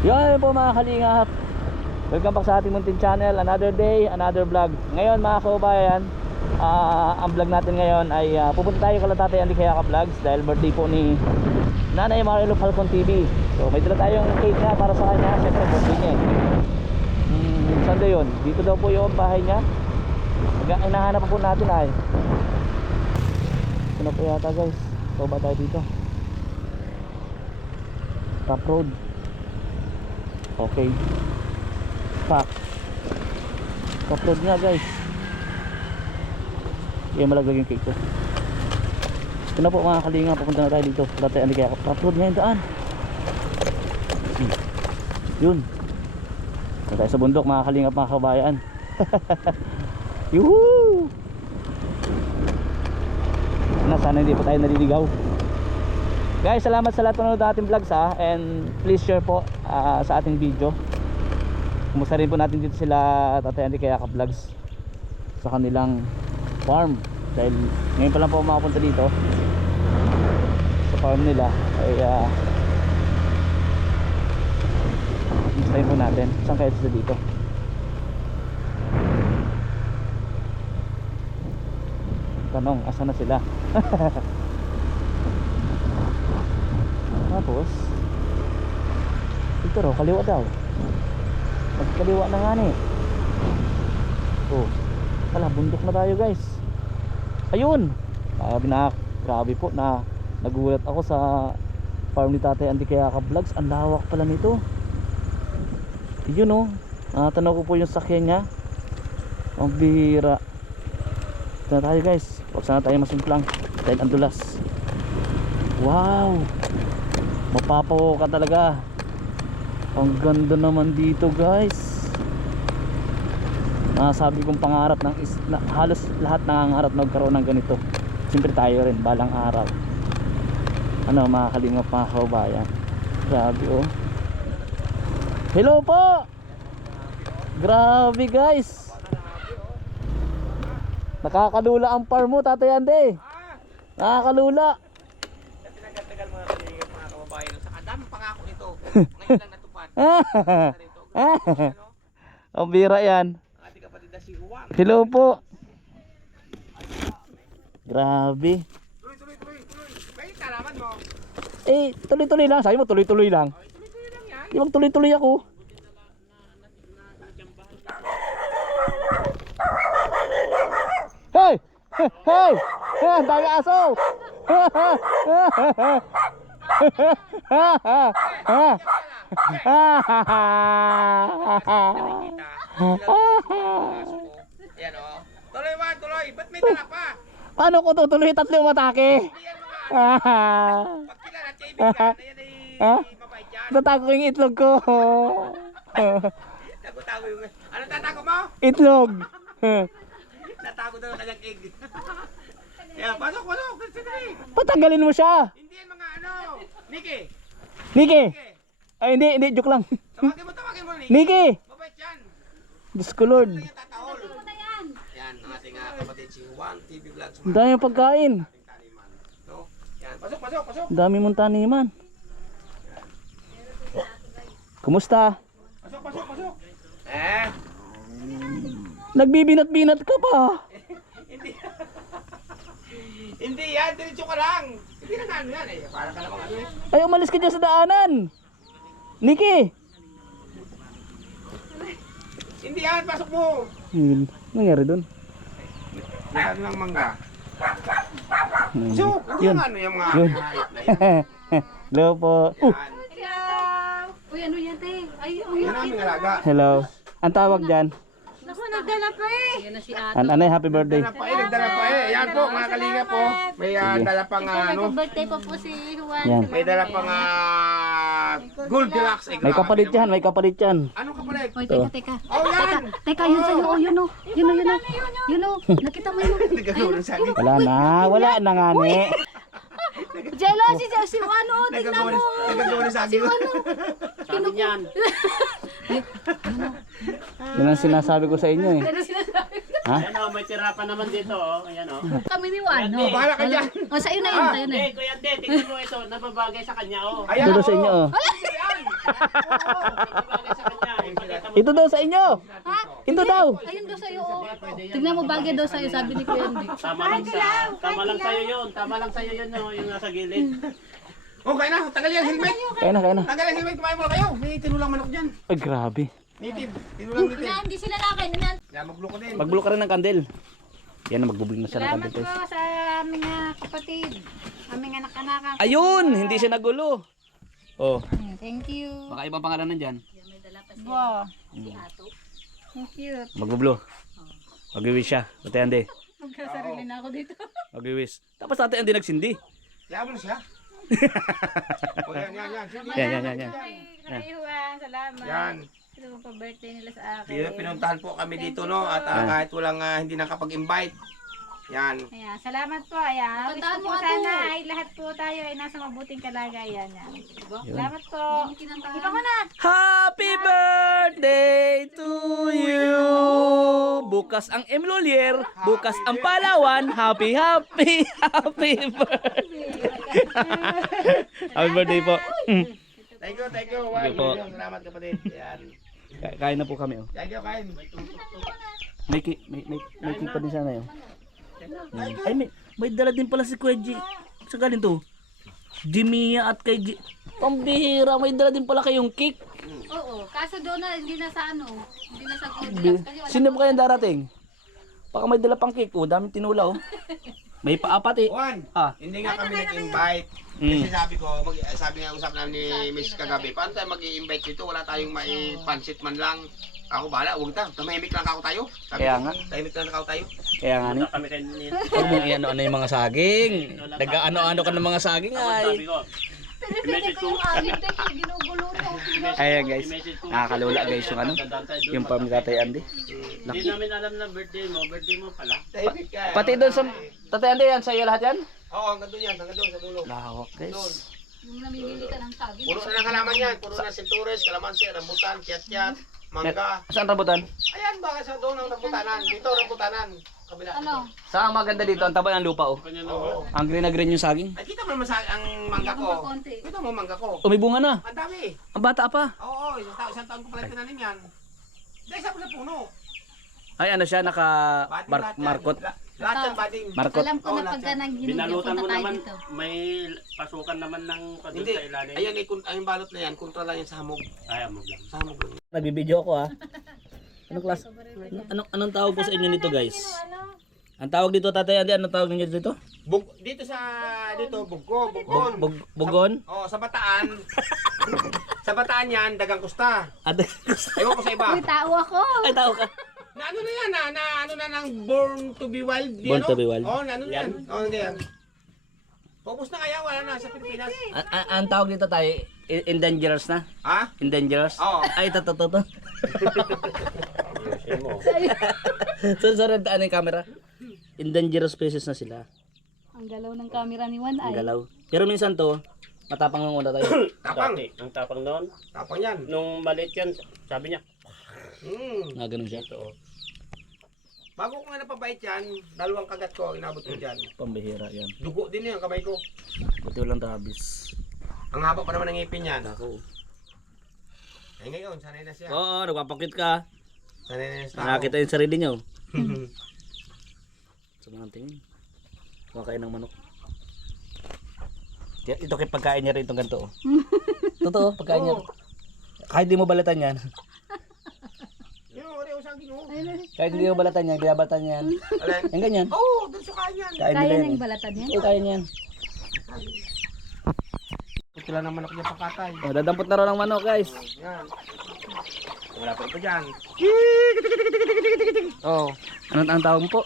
Yun po mga kalingap, welcome back sa ating muntin channel. Another day, another vlog. Ngayon mga kababayan, ang vlog natin ngayon ay pupunta tayo kala Tatay Andy Kayaka Vlogs dahil birthday po ni Nanay Marilu Falcon TV. So may dala tayong cake na para sa kanya. Siyempre birthday niya Saan yun? Dito daw po yung bahay niya. Hinahanap po natin ay ito na po yata guys. So ba tayo dito? Top road. Okay. Pak. Top road nga guys. Malaglag yung cake ko. Ito na po mga kalinga, pupunta na tayo dito. Tatay Andy Kayaka. Top road nga yung daan. Yun. Ito tayo sa bundok mga kalinga, mga kabayan. Yuhuu. Sana hindi po tayo naliligaw. Guys, salamat sa lahat ng nanonood ating vlogs and please share po sa ating video. Kumusta rin po natin dito sila Tatay Andy Kayaka Vlogs sa kanilang farm. Dahil ngayon pa lang po makapunta dito sa farm nila. Ay kumustahin po natin. Saan kaya sila dito? Tanong, asa na sila? Tapos ito raw, kaliwa daw. Magkaliwa na nga ni. Oh, wala, bundok na tayo guys. Ayun. Grabe po na nagulat ako sa farm ni Tatay Andy Kayaka Vlogs. Ang lawak pala nito. Yun oh. Tanaw ko po yung sakyan niya. Ang bihira. Ito na tayo guys. Huwag sana tayo masimplang dahil ang dulas. Wow, mapapaw ka talaga. Ang ganda naman dito guys. Sabi kong pangarap ng halos lahat nangangarap na magkaroon ng ganito. Siyempre tayo rin balang araw. Ano mga kalingap, mga kabayan. Grabe oh. Hello po. Grabe guys. Nakakalula ang farm mo Tatay Andy. Nakakalula. Tagal mga kalingap, mga kababayan. Ang dami pangako nito. Ngayon lang natupad. Ang bira yan. Ang ating kapatid na si Juan. Hello po. Grabe. Tuloy. May kalaman mo. Tuloy-tuloy lang. Sabi mo tuloy-tuloy lang. Tuloy lang yan. Di bang tuloy-tuloy ako? Hey! Hey! Ang dami aso! Ayan o. Tuloy Juan, tuloy. Ba't may dala pa? Paano ko tutuloy? Tatlo yung matake. Hindi yan mga. Pag kilala, kaibigan. Ayan ay mabait yan. Tatago ko yung itlog ko. Nagutago yung... Ano tatago mo? Itlog. Natago daw na kanyang egg. Ayan, pasok. Patanggalin mo siya. Hindi yan mga ano. Niki. Niki. Ay hindi, joke lang. Tawagin mo, Niki. Niki. Mabait yan. Diyos ko Lord. Yan, tatahol. Yan, ang ating kapatid si Juan TV Vlogs. Ang dami yung pagkain. Taniman. No? Yan, pasok. Ang dami mong taniman. Kumusta? Pasok. Nagbibinat-binat ka pa. Hindi. Hindi yan, diretso ka lang. Hindi na ano yan eh. Para ka namang ano eh. Ay, umalis ka dyan sa daanan. Niki. Hindi yan, pasok mo. Nangyari doon. Yan lang mangga. So, hindi Yun. yung ano yung mga Yun. hayop na yan. Hello po. Yan. Uy, ano yan, te? Ay, Yan ang aming alaga. Hello. Ang tawag dyan? naku, nagdala pa eh. Yan na si Ato. Anay, happy birthday. Nagdala pa eh. Yan po, mga kalinga po. May dala pang ano. Birthday pa po si Juan. Yan. May dala pang Goldilocks egg. May kapalit yan, may kapalit yan. Anong kapalit? Uy, teka. Oh, yan! Teka, yun sa'yo. Oh, yun o. Yun o. Nakita mo yun. Hindi ka gawin sa akin. Wala na nga ni. Jello, si Juan o. Tingnan mo. Nagagawin sa akin. Sabi niyan. Yan ang sinasabi ko sa inyo eh. Ano sinasabi? Ha? Ayan o, may tira pa naman dito o. Ayan o. Kami ni Juan. Oh, bahala ka dyan. O, sa'yo na yun. Sa'yo na Eh, yun. Kuya De, tingnan mo ito. Nababagay sa kanya o. Ayan, Ito sa inyo oh. Bagay sa kanya. Ipakita mo. Ito daw sa inyo. Ha? Ito daw. Ayun daw sa'yo. Oh. Tignan mo, bagay daw sa'yo, sabi ni Kuya Andy. Tama lang sa'yo yun. Tama lang sa'yo yun, no, yung nasa gilid. Oh, kaya na. Tagal yan, helmet. Kaya na, kaya na. Tagal yan, helmet. Kumain mo na kayo. May tinulang manok dyan. Ay, grabe. Native. Tinulang native. Na, hindi sila nakin. Yan, maglo ko din. Magbulo ka rin ng kandil. Yan na, magbubling na siya ng Salamat kandil. po guys. sa aming kapatid. Aming anak-anak. Ayun, hindi siya nagulo. Oh, Thank you. baka ibang pangalan nandyan. Wow. Thank you. Magbubulo. Mag-wish siya. Ate Andy. Magkasarili na ako dito. Mag-wish. Tapos ate Andy nagsindi. Kaya mo na siya. Oh, yan, yan, yan. Sige. Yan. Kay Juan, salamat. Yan. Ito pa birthday nila sa akin. Pinuntahan po kami dito, no? At kahit walang hindi nakapag-invite. Yan. Ayan, salamat po. Ayan. Wish ko po sana ay lahat po tayo ay nasa mabuting kalagayan. Yan. Salamat po. Iba ko na. Happy birthday to you! Bukas ang Emlolier, bukas ang Palawan. Happy birthday! Happy birthday po. Thank you, thank you. Thank you po. Salamat kapatid. Yan. Kain na po kami. Oh. Thank you, kain. May pa din sana yun. Ay, may dala din pala si Kuya G. Sa galing to? Jimia at kay G. Pambihira, may dala din pala kayong cake. Oo. Kaso doon na, hindi na sa ano. Hindi na sa gold. Sino ba kayong darating? Baka may dala pang cake. Oh, daming tinula oh. May paapat eh. Juan, Ah. hindi nga kami nag-invite. Kasi sabi nga usap namin ni Miss kagabi, paano tayo mag-i-invite dito? Wala tayong maipansit man lang. Ako bahala, huwag ta. Tumahimik lang ako tayo. Sabi Kaya ko, nga. tahimik lang ako tayo. Kaya nga ni. Kami kayo nito. Huwag mong i-ano-ano yung mga saging. Nag-ano-ano ka ng mga saging ay. Sabi ko, i-message ko. Ginugulo niyo. Ayan guys, nakakalula guys yung ano, yung farm ni Tatay Andy. Hindi namin alam na birthday mo pala. Tahimik ka. Pati doon sa Tatay Andy yan, sa iyo lahat yan? Oo, hanggang doon yan, hanggang doon sa dulo. Lawak guys. Yung namimili ka ng saging. Puro na ng halaman yan. Puro na sintures, kalamansi, rambutan, kiyat-kiyat, mangga. Saan rambutan? Ayan, baka sa doon ang rambutanan. Dito, rambutanan. Kabila. Ano? Saan maganda dito? Ang taba ng lupa oh. Kanya Oo. Ang green na green yung saging. Ay, kita mo naman ang mangga ko. Konti. Kita mo mangga ko. Oh, may bunga na. Ang dami. Ang bata pa. Oo, isang taon ko pala tinanim yan. Dahil sa puno. Ay ano siya, naka Bading lahat yan. markot. Lahat yan, bading. Markot. Alam ko Oo, na lahat pagka yan. nang Binalutan mo tayo naman, dito. may pasukan naman ng padul Hindi. sa ilalim. Ayan, yung balot na yan, kontra lang yan sa hamog. Ay, amog lang. Sa hamog lang. Nagbibideo ako ah. Anong class? Anong tawag po sa inyo nito guys? Ang tawag dito Tatay Andy, anong tawag niyo dito? Dito bugko, bugon. Bugon? Oo, sa Bataan. Sa Bataan yan, dagang kusta. Ate. Ewan ko sa iba. Uy, tao ako. Ay tawag ka. Na ano na yan, ano na ng Born to be Wild. di Born ano? to be Wild. Oo, ano na yan. Oo, hindi yan. Focus na kaya, wala na sa Pilipinas. Ang tawag dito tayo, endangerous na? Ha? Endangerous? Oo. Ay, to. Ayusin mo. Sunod taan yung camera. Endangerous species na sila. Ang galaw ng camera ni Juan Ang ay. galaw. Pero minsan to, matapang ng una tayo. Tapang. Dati, ang tapang noon. Tapang yan. Nung maliit yan, sabi niya, Nga ganun siya. ito oh. Bago ko nga napabait yan, dalawang kagat ko, inabot ko dyan. Pambihira yan. Dugo din yan, kamay ko. Buti walang rabies. Ang haba pa naman ng ngipin yan. Ako. Ay ngayon, sanay na siya. Oo, nagpapakit ka. Sanay na siya. Nakakita yung sarili niyo. Sa mga tingin. Kumakain ng manok. Ito kay pagkain niya rin itong ganito. Oh. Totoo, pagkain niya. Kahit di mo balatan yan. Yun, wala usang gino. Kahit hindi mo balatan yan, binabalatan yan. Alin? Yung ganyan. Oo, dun sa kain yan. Kain nila Kaya yan. nang Eh. balatan yan. Oo, kaya niyan. Kailan naman ako dyan pakatay. Oh, dadampot na raw ng manok guys. Yan. Wala pa ito dyan. Oh. Anong ang tawag mo po?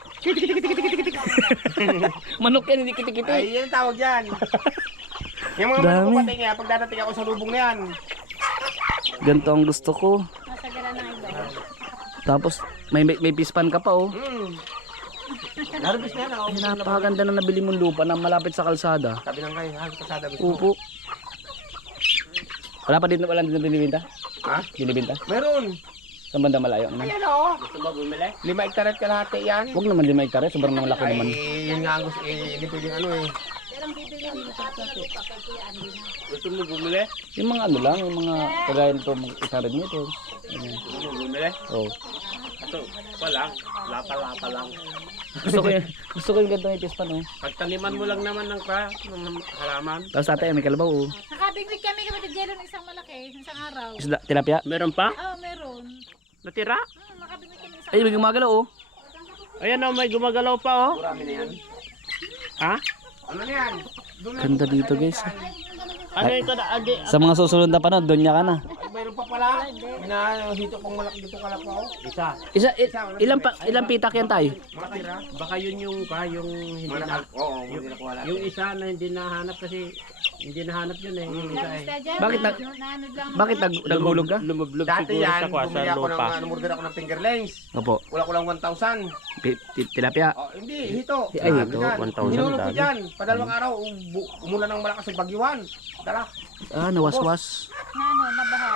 Manok yan, hindi kitikiti. Ay, yan ang tawag dyan. Yung mga Dami. manok ko patay nga, pag dadating ako sa lubong na yan. Ganito ang gusto ko. Masagala ng iba. Tapos may pispan ka pa oh. Narbis na yan ako. Ay, napakaganda na nabili mong lupa na malapit sa kalsada. Sabi lang kayo, halos kasada gusto mo. Upo. Wala pa dito, wala dito binibinta? Ha? Binibinta? Meron. Sa banda malayo naman. Ayan o. Gusto mo bumili? 5 hektaret kalahati yan. Huwag naman 5 hektare, sobrang nang laki naman. Ay, yun nga ang gusto, hindi pwedeng ano eh. lang bibili nila sa atin. Gusto mo bumili? Yung mga ano lang, yung mga kagaya nito, mga 800 meters. Ganyan. Gusto mo bumili? Oh. Ito, wala. Lata-lata lang. Gusto ko yung ganitong ipis pa, no? Pagtaniman mo lang naman ng halaman. Tapos tatay, may kalabaw, oh. Nakabingwit kami kapatid Jello ng isang malaki, isang araw. Isda, tilapia. Meron pa? Oo, meron. Natira? Nakabingwit kami isang Ay, may gumagalaw, oh. Ayan oh, may gumagalaw pa oh. Marami na yan. Ha? Ano na yan? Doon na Ganda dito, guys. Ano ito na? Adi, Sa mga susunod na panahon, doon niya ka na. Ay, mayroon pa pala. Minahito pang malaki dito kalapaw. isa. Ilang pitak yan tayo? Mga tira. Baka yun yung hindi na. Oo, hindi nakuha lahat. Yung isa na hindi nahanap kasi hindi nahanap yun eh. Yung isa eh. isda dyan. Bakit nag- Naano lang Bakit naghulog ka? Lumublog Dati siguro yan, sa kwa sa bumili ako ng, lupa. namorder ako ng fingerlings. Opo. Wala ko lang 1,000. Tilapia. Oh, hindi, hito. Ay, Sabi hito, dyan. 1,000 Hinulog ko dami. dyan. Padalawang araw, umulan ng malakas sa bagyuhan. Dala. Ah, nawaswas. Naano, nabaha.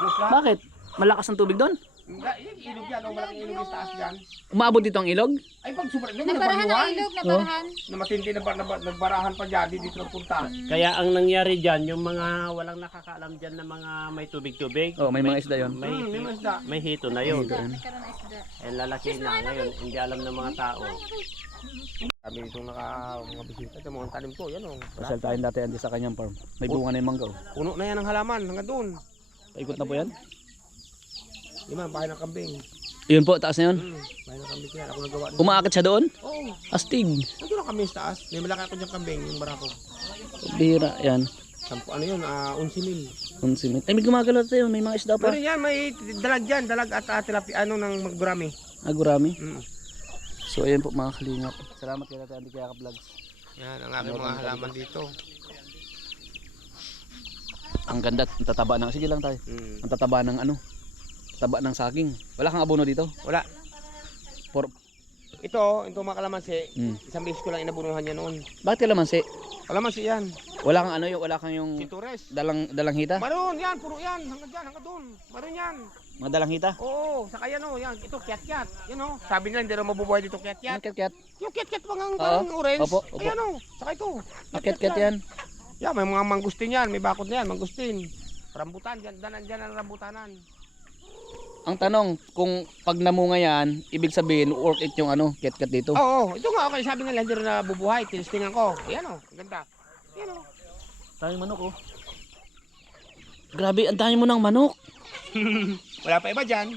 Ubus lahat. Bakit? Malakas ang tubig doon? Hindi, ilog yan. Ang malaking ilog yung taas dyan. Umabot dito ang ilog? Ay, pag super, yung Nabarahan ang bagyuhan. ilog, nabarahan. Na matindi na nagbarahan pa dyan, dito nagpunta. Kaya ang nangyari dyan, yung mga walang nakakaalam dyan na mga may tubig-tubig. Oh, may mga isda yon. May mga isda. May hito na yun. Nagkaroon ng isda. Eh lalaki na ngayon, hindi alam ng mga tao. Sabi dito mga bisita, ito mga tanim ko, yan o. Pasal tayo dati andi sa kanyang farm. May bunga na yung mangga, oh. Puno na yan ang halaman, hanggang doon. Paikot na po yan? Di ba, bahay ng kambing. Yun po, taas na yun. Bahay ng kambing yan, ako nagawa. Umaakit siya doon? Oo, Astig. nandun ang kambing sa taas. May malaki ako dyan kambing, yung barako. Bihira, yan. Ano yun, 11,000. Unsimit. Ay, may gumagalaw tayo. May mga isda pa. Meron yan, may dalag dyan, dalag at tilapia, ano ng magburami. Agurami. Mm. So, ayan po mga kalingap. Salamat kay Tatay Andy Kayaka Vlogs. Yan, ang aking mga halaman dito. Ang ganda. Ang tataba ng... Sige lang tayo. Mm. Ang tataba ng ano? Taba ng saging. Wala kang abono dito? Wala. For... Ito mga kalamansi, Mm. isang beses ko lang inabunuhan niya noon. Bakit kalamansi? Kalamansi yan. Wala kang ano yung... Wala kang yung... Sintures. Dalang hita? Maroon yan, puro yan, hanggang dyan, hanggang doon. Maroon yan. Mga dalang hita? Oo, saka yan o, yan. Ito, kiat-kiat. Yan o. Sabi nila, hindi rin mabubuhay dito Ano kiat-kiat. ket-ket? Yung kiat-kiat parang orange. Opo. Ayan o, saka ito. Ah, ket-ket yan. Yan, may mga mangustin yan, may bakod na yan, mangustin. Rambutan, dyan ang rambutanan. Ang tanong, kung pag namunga yan, ibig sabihin, worth it yung ano, ket-ket dito. Oo, ito nga, okay, sabi nila, hindi rin nabubuhay. Tinistingan ko. Ayan o, ganda. Ayan o. Daming manok, oh. Grabe, ang dami mo ng manok. Wala pa iba dyan.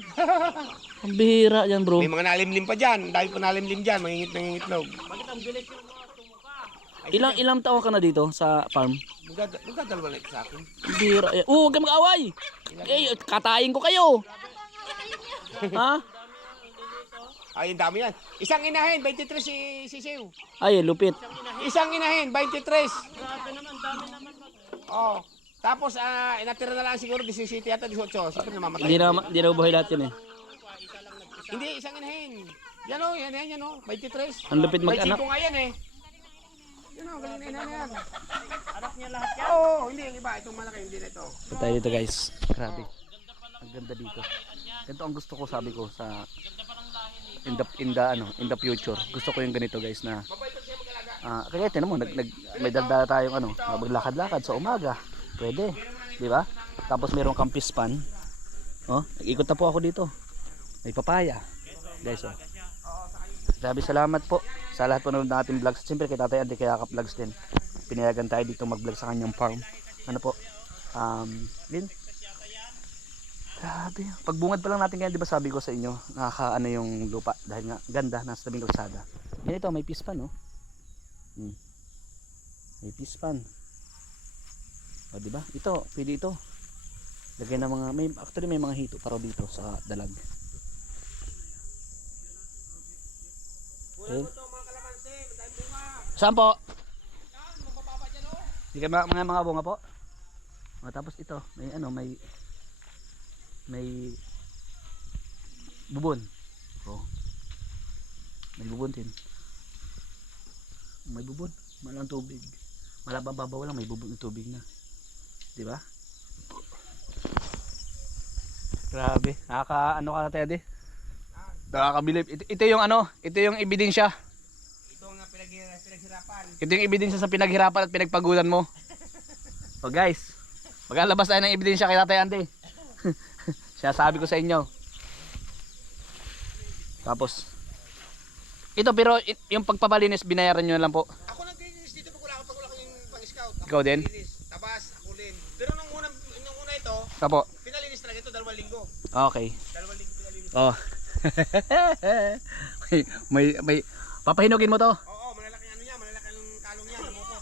Ang bihira yan, bro. May mga nalimlim pa dyan. Dahil pa nalimlim dyan, mangingitlog. Ilang taon ka na dito sa farm? Magdadalawa lang sa akin. Ang bihira yan. Huwag kang mag-away. Eh, katayin ko kayo. Ha? Ay, ang dami yan. Isang inahin, 23 si Siw. Ay, lupit. Isang inahin, 23. Oh. Tapos, natira na lang siguro 17 yata 18. Siyempre namamatay. Hindi na buhay lahat yun eh. Hindi, isang inahin. Yan o, yan o. 23. Ang lupit mag-anak. 25 nga yan eh. Yan o, galing na yan. Anak niya lahat yan? Oo, hindi yung iba. Itong malaki, hindi na ito. Ito tayo dito, guys. Grabe. Ang ganda dito. Ganito ang gusto ko, sabi ko, sa in the future. Gusto ko yung ganito, guys, na kaya tinan mo, may daldala tayong ano, maglakad-lakad sa umaga. Pwede, di ba? Tapos mayroong kang pispan. Oh, nag-ikot na po ako dito. May papaya. Guys, oh. Grabe, salamat po sa lahat po ng ating vlogs. Siyempre kay Tatay Andy Kayaka Vlogs din. Pinayagan tayo dito mag-vlog sa kanyang farm. Ano po? Din. Grabe. Pagbungad pa lang natin ganyan, di ba sabi ko sa inyo, nakakaano yung lupa dahil nga ganda, nasa tabing kalsada. Yan ito, may pispan, no? May pispan. O, di ba? Ito, pwede ito. Lagay ng mga, actually may mga hito para dito sa dalag. Okay. Saan po? Hindi ka mga bunga po. O, tapos ito, may ano, may bubon. Oh. May bubon din. May bubon, malang tubig. Malabang babaw lang, may bubon ng tubig na. 'Di ba? Grabe. Ano ka Teddy? Nakakabilib. Ito yung ano, ito yung ebidensya. Ito nga pinag-iras Ito yung ebidensya sa pinaghirapan at pinagpagulan mo. So guys, maglalabas tayo ng ebidensya kay Tatay Andy. Sinasabi ko sa inyo. Tapos, ito pero yung pagpapalinis binayaran nyo na lang po. Ako naglilinis dito pag wala ko yung pang-scout. Ikaw din? Tabas, ako din. Pero nung una ito, Tapo. pinalinis talaga ito 2 linggo. Okay. 2 linggo pinalinis. Oh. may papahinugin mo to. Oo, malalaki ano niya, malalaki ang kalong niya, ano ko.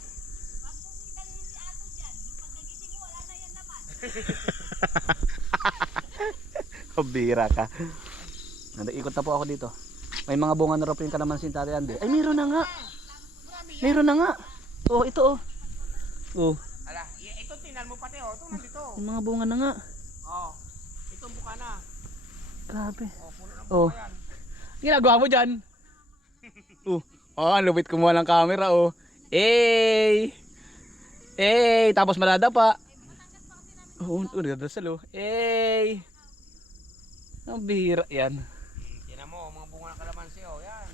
Bira ka. Nag-ikot na po ako dito. May mga bunga na raw po yung kalamansi ni Tatay Andy. Ay, meron na nga. Meron na nga. Oh, ito oh. Oh, Ala, ito tingnan mo pati oh, ito nandito. yung mga bunga na nga. Oh. Itong buka na. Grabe. Oh, puno ng Oh. buka yan. Ginagawa mo dyan. Ang lupit kumuha ng camera oh. Tapos madadapa. Nagdadasal oh. Ang bihira yan. Tingnan mo, mga bunga ng kalamansi oh, yan.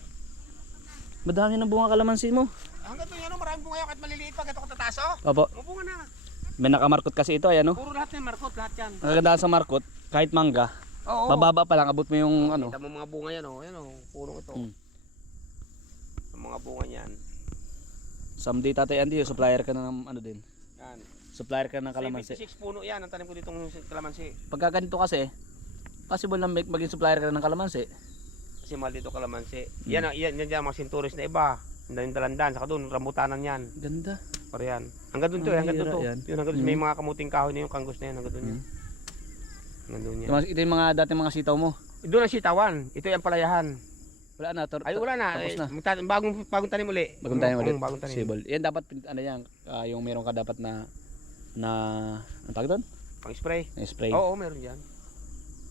Madami ng bunga kalamansi mo. Hanggang doon yan oh, maraming bunga yan, kahit maliliit pa, gato katataas oh. Opo. Mga bunga na. May nakamarkot kasi ito ayan oh. Puro lahat yan, markot, lahat yan. Ang ganda sa markot, kahit mangga, Oo. mababa pa lang, abot mo yung ano. Kita mo mga bunga yan oh, yan oh, puro ito. Hmm. Ang mga bunga niyan. Someday Tatay Andy, supplier ka na ng ano din. Yan. Supplier ka ng kalamansi. 76 puno yan, ang tanim ko ditong kalamansi. Pagka ganito kasi, possible na maging supplier ka na ng kalamansi. Kasi mahal dito kalamansi. Yan, yan mga sinturis na iba. Yung dalandan, saka doon, rambutanan yan. Ganda. Para yan. Hanggang doon to, Ang hanggang doon to. hira yan. Yun, hanggang doon. May mga kamuting kahoy na yung kanggos na yan, hanggang doon yan. Hanggang doon yan. Ito yung mga dating mga sitaw mo. Doon ang sitawan. Ito yung palayahan. Wala na. Ay, wala na. Tapos na. Bagong tanim uli. Bagong tanim ulit. Bagong tanim. Sibol. Yan dapat, ano yan, yung meron ka dapat na, ang tawag doon? Pang-spray. Na spray. Oo, meron dyan.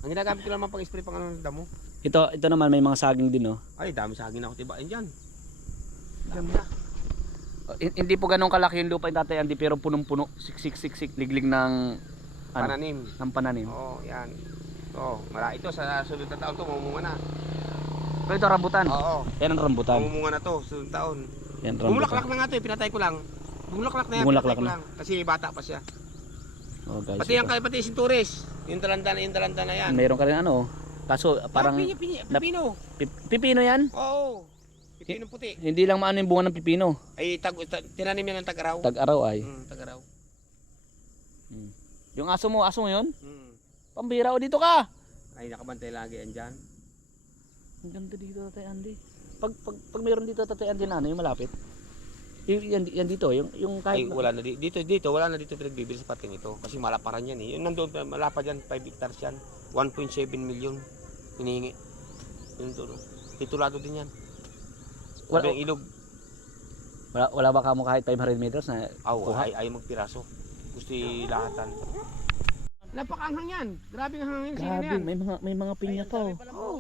Ang ginagamit ko naman pang-spray pang ano ng damo. Ito naman may mga saging din oh. Ay, dami saging ako tibain dyan. Hindi po ganun kalaki yung lupa yung Tatay Andy pero punong-puno, siksik, liglig ng Pananim. ng pananim. Oo, yan. Oo, ito sa sunod na taon to, mamumunga na. Pero ito rambutan. Oo. Yan ang rambutan. Mamumunga na to, sunod taon. Yan rambutan. Bumulaklak na nga to, pinatay ko lang. Bumulaklak na yan, Bumulaklak pinatay ko na. lang. Kasi bata pa siya. Oh, guys. Pati yung pati sinturis. Yung talanda na yan. Meron ka rin ano. Kaso parang pipino. pipino yan. Oo. Pipino puti. Hindi lang maano yung bunga ng pipino. Ay tinanim yan ng tag-araw. Tag-araw ay. Tag-araw. Yung aso mo yun? Mm. Pambira o dito ka. Ay nakabantay lagi yan dyan. Ang ganda dito Tatay Andy. Pag mayroon dito Tatay Andy na ano yung malapit. Yan dito, yung kahit Ay wala na dito wala na dito pinagbibili sa parking ito kasi malaparan yan eh. Yung nandoon malapad yan 5 hectares yan. 1.7 million hinihingi. Yun doon. Titulado din yan. Wala yung ilog. Wala ba kamo kahit 500 meters na Ay magpiraso. Gusto ilahatan. Napakaanghang yan. Grabe ang hangin sila Grabe, yan. may mga pinya pa oh.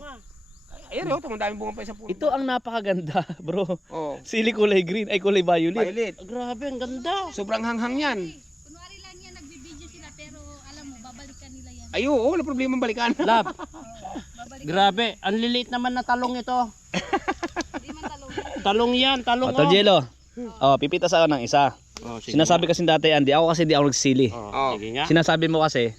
Ayun oh, daming bunga pa sa puno. Ito ang napakaganda, bro. Oh. Sili kulay green, ay kulay violet. Violet. Grabe, ang ganda. Sobrang hanghang yan. Kunwari lang yan, nagbibideo sila pero alam mo, babalikan nila yan. Ay oo, wala problema balikan. Lab, Babalikan. grabe. Ang liliit naman na talong ito. Hindi man talong. Talong yan, talong Tol Jello. Oh, pipitas ako ng isa. Oh, Sinasabi kasi dati Andy, ako kasi di ako nagsili. Oh, sige nga. Sinasabi mo kasi,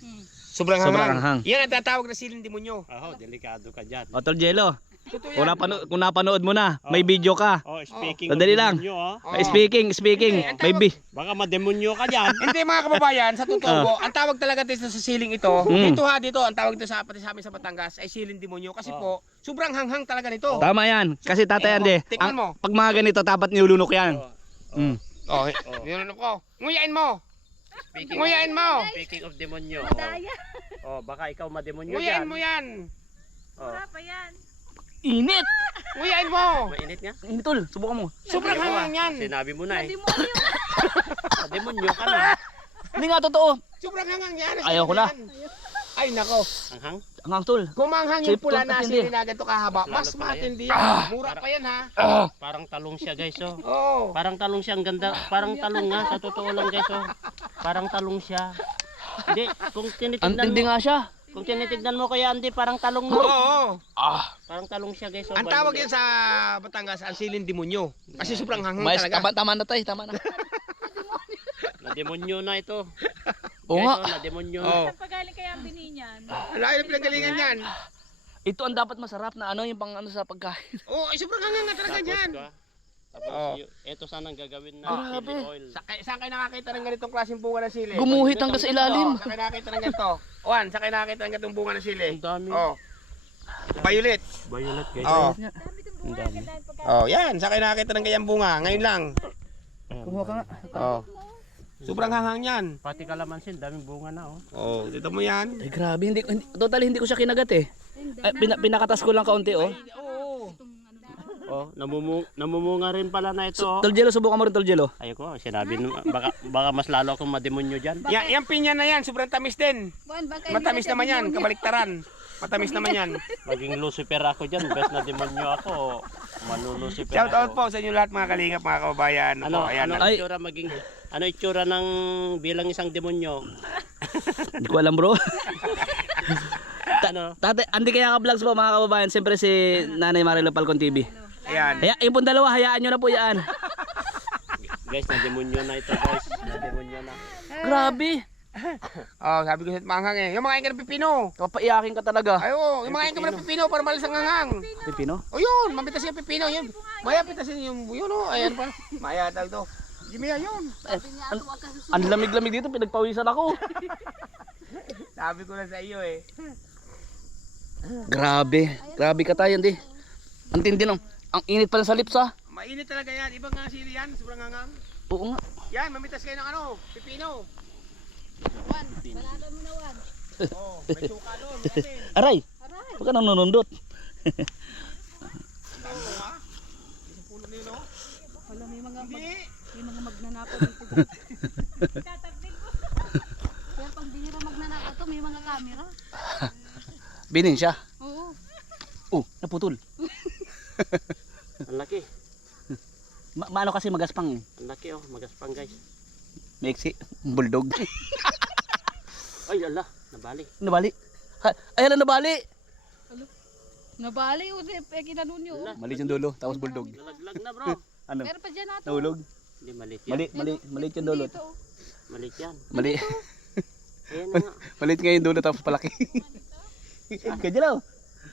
Sobrang Sobrang hanghang. hanghang. Yan ang tatawag na siling demonyo. Oh, delikado ka dyan. o Tol Jello, Totoo kung, yan. kung napanood mo na, may video ka. Oh, speaking Sandali of lang. demonyo, oh. Oh. Speaking, Hindi, ang may tawag- Baka mademonyo ka dyan. Hindi mga kababayan, sa totoo, ang tawag talaga dito sa siling ito, dito ang tawag dito sa pati sa amin sa Batangas ay siling demonyo kasi po sobrang hanghang talaga nito. Tama yan, kasi Tatay Andy, Tingnan mo. pag mga ganito, dapat nilulunok yan. Oh, yun ko. Nguyain mo. Nguyain mo. Speaking of demonyo. Madaya. Oh, baka ikaw mademonyo Nguyain dyan. mo yan. Oh, Wala pa yan. Init! Nguyain mo. mainit nga. Init Tol, subukan mo. Sobrang hanghang yan. Sinabi mo na eh. Demonyo. Mademonyo ka na. Hindi nga totoo. Sobrang hanghang yan. Ayaw ko na. Ay nako. Anghang? Ang Tol. Kung manghang yung Sipon pula at na hindi. sili na ganito kahaba, Mas mas lalo pa matindi yan. Mura pa yan ha. Parang talong siya guys, oh. Oo. Parang talong siya, ang ganda. Parang talong nga, sa totoo lang guys, oh. Parang talong siya. Hindi, kung Ang tinitignan tindi mo. nga siya. Kung tinitignan mo kaya Andy, parang talong Oo. no. Oo. Parang talong siya guys. Ang tawag yan sa Batangas, ang siling demonyo. Kasi sobrang hanghang Mas, talaga. tama na tayo, tama na. Na demonyo na ito. Oo Guys, nga. oh, na demonyo. Oo. Saan pagaling kaya ang bini niyan? Ang laki ng pinanggalingan yan. Ito ang dapat masarap na ano, yung pang ano sa pagkain. Oo, sobrang hanghang nga talaga yan. Tapos Oo. ito sana ang gagawin na Grabe. chili oil. Saan kayo nakakita ng ganitong klaseng bunga ng sili? Gumuhit hanggang sa ilalim. Saan kayo nakakita ng ganito? Juan, saan kayo nakakita ng ganitong bunga ng sili? Ang dami. Oh. Violet. Violet guys. Oh. Ang dami. Oh, yan. Saan kayo nakakita ng ganyang bunga? Ngayon lang. Kumuha ka nga. Oh. Sobrang hanghang yan. Pati kalamansin, daming bunga na oh. Oh, dito mo yan. Ay grabe, totally hindi ko siya kinagat eh. Ay, pinakatas ko lang kaunti oh. Oh, namumunga rin pala na ito. Oh. Toljelo, subukan mo rin Toljelo. Ayoko, sinabi baka mas lalo akong mademonyo diyan. Yan pinya na yan. Sobrang tamis din. Matamis naman yan. Kabaliktaran. Matamis naman yan. Maging Lucifer ako diyan, best na demonyo ako. Manulucifer. Shout out ako. po sa inyo lahat mga kalingap, mga kababayan. Ano, Po, ayan. ano Ay. itsura ano itsura ng bilang isang demonyo? Hindi ko alam bro. Ano? Tate, Andy Kaya Ka Vlogs po mga kababayan. Siyempre si Nanay Marilo Falcon TV. Ayan. Yung pong dalawa, hayaan nyo na po yan. Guys, na demonyo na ito guys. Na demonyo na. Grabe. Oh, sabi ko sa manghang eh. Yung mga ingka ng pipino. Papaiyakin ka talaga. Ay, oh, yung mga ingka ng pipino para malis ang hanghang. Pipino? O yun, mamitas yung pipino. Yun. Maya pitasin yung, yun oh. Ayan pa. Maya tawag to. Jimmy, yun. Ang lamig-lamig dito, pinagpawisan ako. Sabi ko na sa iyo eh. Grabe. Grabe ka tayo, Andy. Ang tindi nung. Ang init pala sa lips ha. Mainit talaga yan. Ibang nga sili yan. Sobrang hanghang. Oo nga. Yan, mamitas kayo ng ano, pipino. Balatan mo na, Juan. Oh, may suka doon. Atin. Aray. Huwag ka nang nunundot. Ano ha? Isang puno nilo? Wala, may Hindi. mga magnanakaw dito. Pero pag binira magnanakaw to, may mga camera. Binin siya. Oo. Oh, naputol. Ang laki. Maano kasi magaspang eh. Ang laki oh, magaspang guys. Meksi. Bulldog. Ay, ala, nabali. Nabali. Ay, ala nabali. Nabali o kinanon nyo. Mali yung dulo, tapos bulldog. Nalaglag na bro. Ano? Pero pa dyan natin. Nahulog. Hindi malit yan. Mali yung dulo. Dito. Malit yan. Mali. Ayan na nga. Maliit nga yung dulo tapos palaki. Kaya lang.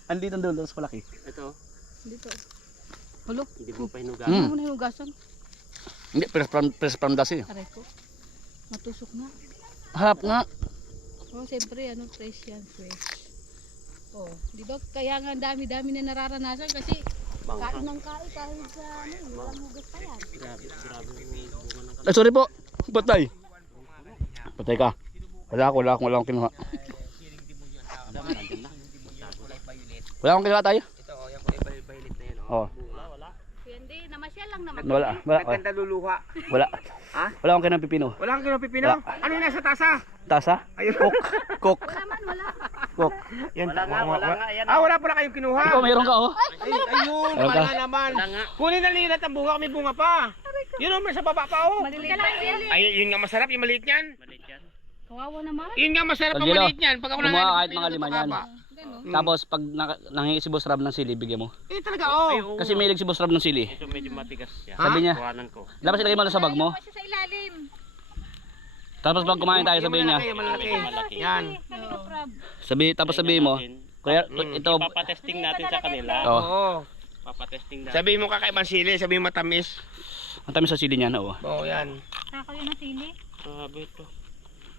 Andito ang dulo tapos palaki. Ito, Dito. Hulo. hindi mo pa hinugasan. Hmm. Ano mo na hinugasan? Hindi, press from dasi. Aray ko. Matusok na. Harap nga. Oh, siyempre, ano, fresh yan, fresh. Oh, di ba? Kaya nga ang dami-dami na nararanasan kasi kain Banghang. ng kain kahit sa ano, walang hugas pa yan. Grabe, grabe yung bunga ng Ay, sorry po. Patay. Patay ka. Wala akong kinuha. Wala akong kinuha tayo. Ito, oh, yung kulay violet na yan. Oh. Hindi, namasyal lang naman. Wala. Nagkanta luluha. Wala. Ha? Wala akong kinuha pipino. Wala kang kinapipino? Wala. Ano yung nasa tasa? Tasa? Ayun. Cook. Wala man, wala. Cook. Yan, Wala nga, wala nga. Ayan. Ah, wala pala kayong kinuha. Ikaw, mayroon ka oh. Ay, ayun, Meron ka? wala naman. Wala nga. Kunin na lilat ang bunga, may bunga pa. Yun o, may sa baba pa oh. Maliliit pa yan. Ay, yun nga masarap, yung maliit niyan. Malit yan. Kawawa naman. Yun nga masarap ang Pag yun, maliit niyan. Pag ako Kumuha nangalan ng kahit pipino, mga lima ito niyan. pa. Tapos pag nangingi si Boss Rab ng sili, bigyan mo. Eh, talaga oh. Ay, oo Kasi nga. mahilig si Boss Rab ng sili. Ito medyo matigas siya. Sabi niya, Kuhanan ko. dapat ilagay mo na sa bag mo. Siya sa ilalim. Tapos pag kumain tayo, Yung sabihin niya. malaki, Medyo malaki. Yan. Tapos sabihin mo, kuya, ito, Ipapatesting natin sa kanila. oh, Oo. Papatesting natin. Sabihin mo kakaibang sili, sabihin mo matamis. matamis sa sili niya, oo. Oo, yan. Saka yun na sili. Grabe ito.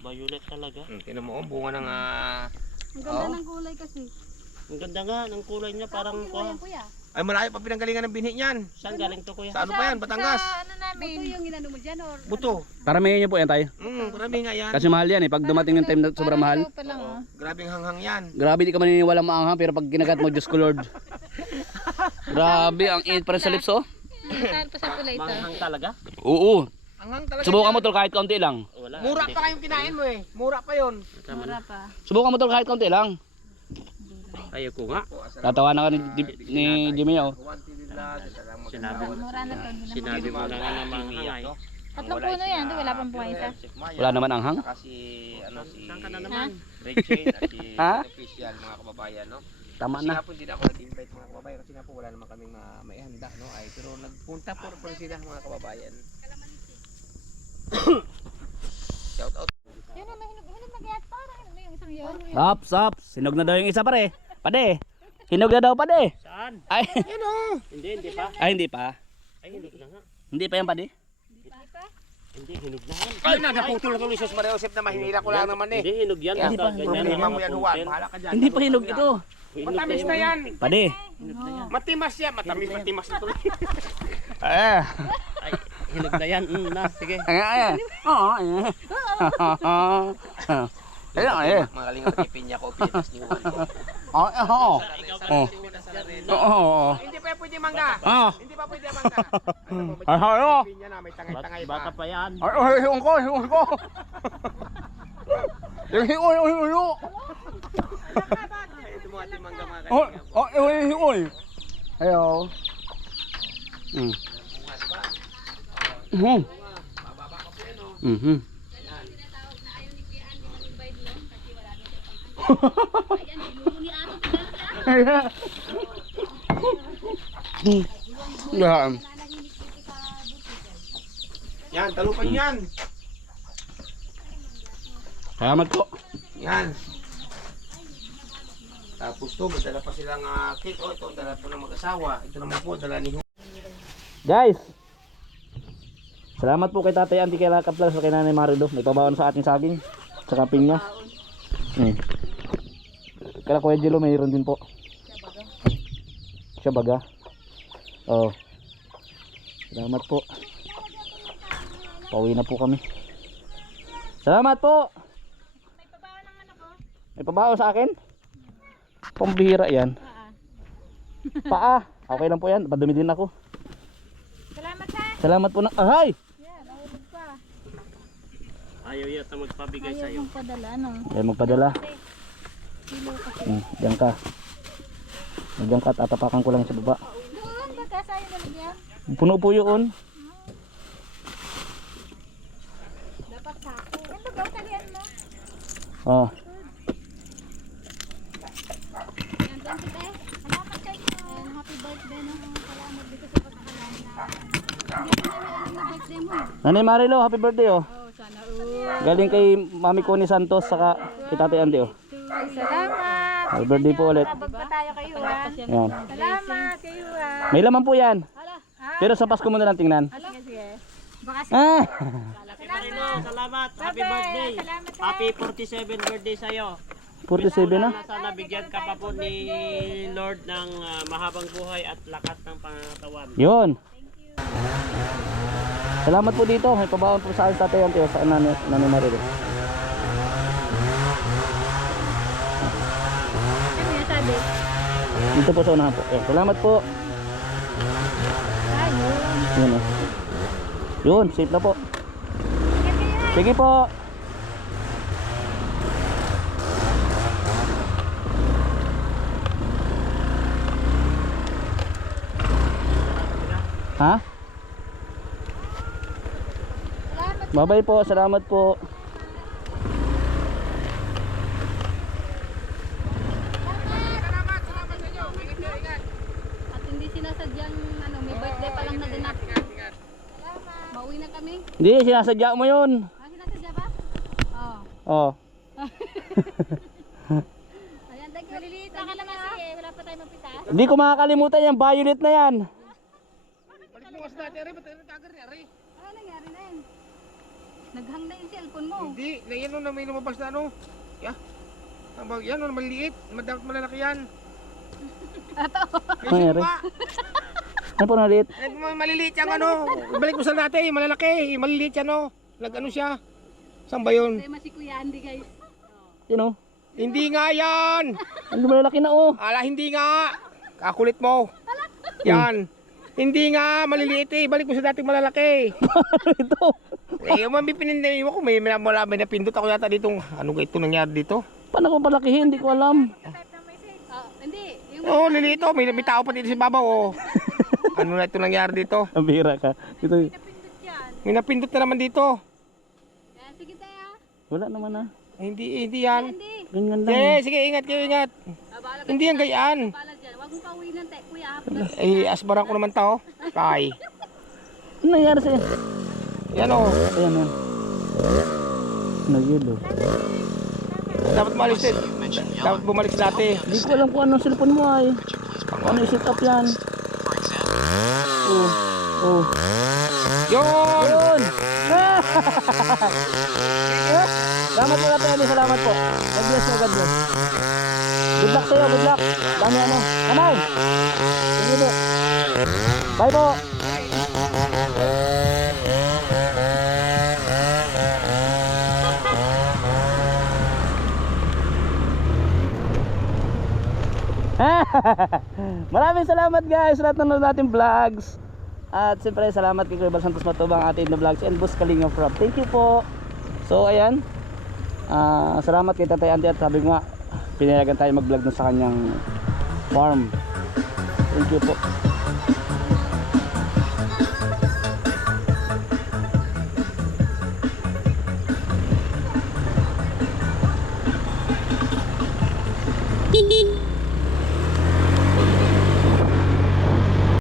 Violet talaga. Tinan mo, oh, bunga ng Ang ganda ng kulay kasi. Ang ganda nga ng kulay niya parang Kuya, kuya. Ay, malayo pa pinanggalingan ng binhi niyan. Saan galing to kuya? Sa ano pa yan, Batangas? Sa ano namin. Ito yung inano mo dyan or? Buto. Para may niyo po yan tayo. Marami nga yan. Kasi mahal yan eh. Pag dumating yung time na sobrang mahal. Pa lang oh. Grabing hanghang yan. Grabe, di ka maniniwala maanghang. Pero pag kinagat mo, Diyos ko Lord. Grabe, ang init pa rin sa lips oh. Saan pa sa kulay ito? Manghang talaga? Oo. Hanghang talaga. Subukan yan. mo tol kahit kaunti lang. Wala. Mura pa kayong kinain mo eh. Mura pa yun. Mura pa. Subukan mo tol kahit kaunti lang. Ayoko nga. Tatawa na ka ni Jimmy oh. Sinabi mo. Mura na to. Hindi naman. Sinabi mo na nga na manghang ay. Tatlong puno yan. Doon wala pang buhay isa. Wala naman anghang. Kasi ano si Saan ka na naman? Red Chain at si Ha? Sophie. kababayan, no? Tama Kasi na. nga po, hindi na ako nag-invite mga kababayan kasi nga po wala naman kaming may handa, no? Ay, pero nagpunta po sila mga kababayan. Shout out. Yan na, mahinog na kaya parang ano yung isang yun. Sap. Sinog na daw yung isa pare. Pade. Hinog na daw pade. Saan? Ay. Hindi pa. Ay hindi pa. Ay, hinog na nga. Hindi pa yan pade. Hindi, hinog na nga. Ay, naputol-tuloy si Maria Josep na mahinira ko lang naman eh. Hindi, hinog yan. Yan, Basta ganyan problema lang, mo yan, mapuntel. Juan. Bahala ka dyan. Hindi pa hinog ito. Matamis na yan. Pade. Matimas yan. Matimas na tuloy. Eh. Ay, hinog na yan. Na, sige. Ay. Oo. Ay. Mga kalinga pipinya ko, pinas ni Juan ko. Oo. Oo. Hindi pa pwede mangga. Ah. Hindi pa pwede mangga. Ay, hayo. Pipinya na, may tangay-tangay Bata pa. pa yan. Ay, hiyon ko. Hiyon. Ito mo ating mangga mga Oh, kalinga. hiyon. Ayo. Mhm. Ayan, sinuno ni Ato. Yan. Yan, talupan yan. Salamat po. Yan. Tapos to, magdala pa silang cake. Oh, ito, dala po ng mag-asawa. Ito naman po, dala ni Guys. Salamat po kay Tatay Andy kay Lakaplas sa kay Nanay Marido. May pabaon sa ating saging. Sa pinya. Kaya Kuya Jelo mayroon din po. Siya baga. Oh. Salamat po. Pauwi na po kami. Salamat po. May pabaon sa akin? Pambihira yan. Paa. Okay lang po yan. Padumi din ako. Salamat ha. Salamat po na. Ahay! Yan, nahulog pa. Ayaw yata magpabigay Ayaw sa'yo. mong padala, no? Kaya magpadala. Kilo kasi. Diyan ka. Diyan ka. Tatapakan ko lang sa baba. Doon, baka sa'yo nalagyan. Puno po yun. Dapat sako. Yan ba, gaw talian mo? Oh. Yan, thank you, te. Salamat sa inyo. And happy birthday, no? Salamat dito sa pagkakalaan na. Hindi ko na alam na birthday mo. Nanay Marilo, happy birthday oh. Oh, sana all. Galing kay Mami Connie Santos saka kay Tatay Andy oh. Salamat. Happy birthday po ulit. Nabag pa tayo kayo, ha? Yan. Salamat kayo, ha? May laman po yan. Hala, Pero sa Pasko mo na lang tingnan. Sige, sige. Baka Ah! Marino, salamat. Happy birthday. Salamat, ha? Happy 47 birthday sa'yo. 47 na. Sana bigyan ka pa po ni Lord ng mahabang buhay at lakas ng pangatawan. Yun. Salamat po dito. May pabaon po sa akin Tatay Andy oh, sa Nanay Marilo. Ano yung sabi? Dito po sa unahan po. Eh, salamat po. Ayun. Yun oh. Yun, safe na po. Sige po. Ha? Bye-bye po, salamat po. at hindi sinasadyang ano, may birthday pa lang naganap. Mauwi na kami. Hindi, sinasadya mo yun. Ah, sinasadya ba? Oo. Oh. Ayan, thank you. Malilita ka naman, sige. Wala pa tayo mapita. Hindi ko makakalimutan yung violet na yan. Ano nangyari na yun? Naghang na yung cellphone mo. Hindi, na yan na may lumabas na ano. Yeah. Yan, maliit. Dapat malalaki yan. Ano nangyari? Ano po nalit? Maliliit yung ano. Balik mo sa dati, malalaki. Maliliit yan oh. Nag-ano siya. Saan ba yun? Problema si Kuya Andy, guys. Yun oh. Hindi nga yan. Ang malalaki na oh. Ala, hindi nga. Kakulit mo. Yan. Hindi nga, maliliit eh. Balik mo sa dating malalaki. Ito. Eh, yung pinindin ko, may napindot ako yata ditong, ano ga ito nangyari dito? Paano ko palakihin? Hindi ko alam. Hindi. Yung Oo, oh, lilito. May tao pa dito sa babaw, oh. Ano na ito nangyari dito? Ang bihira ka. Ito. napindot yan. May napindot na naman dito. Yan, sige tayo. Wala naman ah. Hindi yan. Andy. Ganyan lang. Sige, ingat kayo, ingat. Hindi yan gayaan. Balag yan. Huwag mong pauwi ng kuya. Asbaran ko naman tao. Tay. Ano nangyari sa'yo? Yan o. Ayan, ayan. Nagyelo. Dapat umalis din. Dapat bumalik sa dati. Hindi ko alam kung anong cellphone mo ay. Ano yung setup yan? Oh. Oh. Yun! Yun! Salamat po natin, Ali. Salamat po. God bless mo, God bless. Good luck sa'yo, good luck. Dami ano. Kamay! Sige po. Bye po. Maraming salamat guys sa lahat ng nanonood natin vlogs. At siyempre salamat kay Kuya Bal Santos Matubang, atin na vlogs and Boss Kalinga Prab. Thank you po. So ayan, salamat kay Tatay Andy at sabi ko nga pinayagan tayo mag vlog na sa kanyang farm. Thank you po.